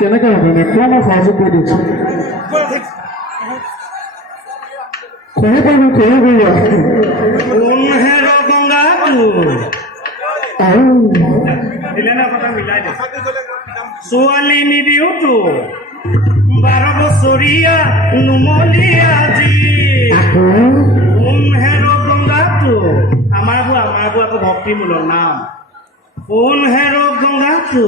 কেনেকে হবে না কোন সহযোগ কৰে দিচ্ছি ছোৱালী নিদিওতো 12 বছৰীয়া নুমলীয়া আজি হেৰ গংগাটো আমাৰ আকৌ ভক্তিমূলক নাম কোন হেৰ গংগাটো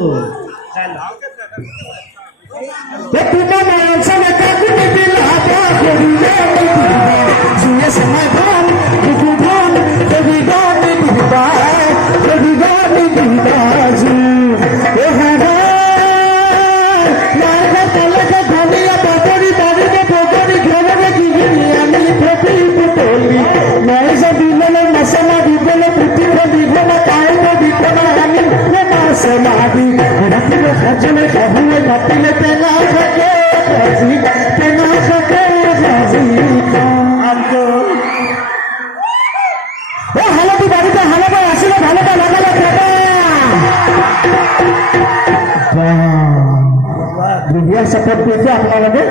support করছে আপনাদের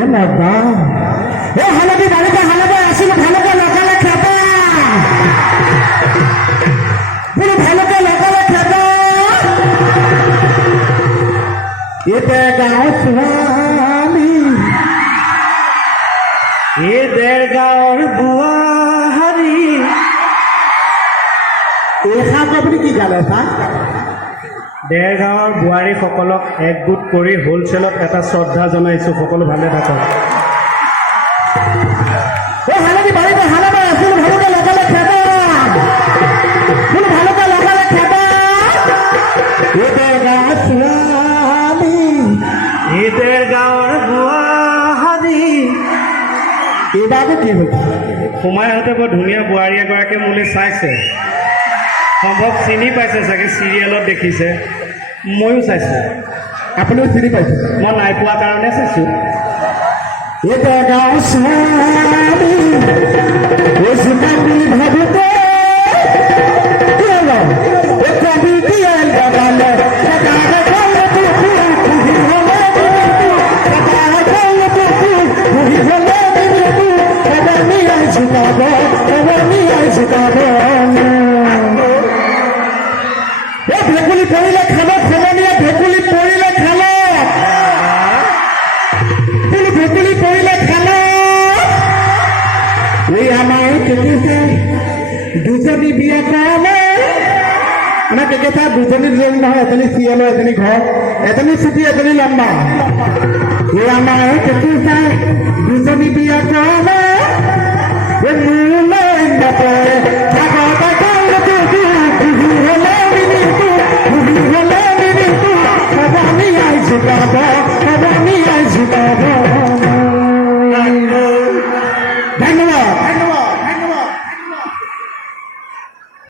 এ বাবা ও হালাদি বাড়িতে হালাদা আসলে ভালোকে লাগালে খেতা পুরো ভালোকে লাগালে খেতা এটা গাঁও স্বামী এ দেৰগাঁৱৰ বুৱাহাৰী এই সাপ আপুনি কি গালে চা দেৰগাঁৱৰ বোৱাৰীসকলক একগোট কৰি হোলচেলত এটা শ্ৰদ্ধা জনাইছোঁ সকলো ভালে থাকক হালাদি বাড়িতে হালাদা আসলে ভালোকে লাগালে খেতা পুরো ভালোকে লাগালে খেতা এটা গাঁও স্বামী এ দেৰগাঁৱৰ বুৱাহাৰী এইবাৰটো কি হ'ল সোমাই আহোঁতে বৰ ধুনীয়া বোৱাৰী এগৰাকীয়ে মোলৈ চাইছে সম্ভৱ চিনি পাইছে চাগে চিৰিয়েলত দেখিছে ময়ো চাইছোঁ আপুনিও চিনি পাইছে মই নাই পোৱা কাৰণে চাইছোঁ এটা গাঁও স্বামী ভাবোতে ভেকুলি পৰিলে খাব ফেলনীয়া ভেকুলি পৰিলে খাল ভেকুলি পৰিলে খাল এই আমাৰ কেকেচা দুজনী বিয়া কৰালে আমাৰ কেকেচা দুজনী নহয় এজনী চিৰিয়েলৰ এজনী ঘৰ এজনী ছুটি এজনী লম্বা এই আমাৰ কেকেচা দুজনী বিয়া কৰালে মোলৈ নপৰে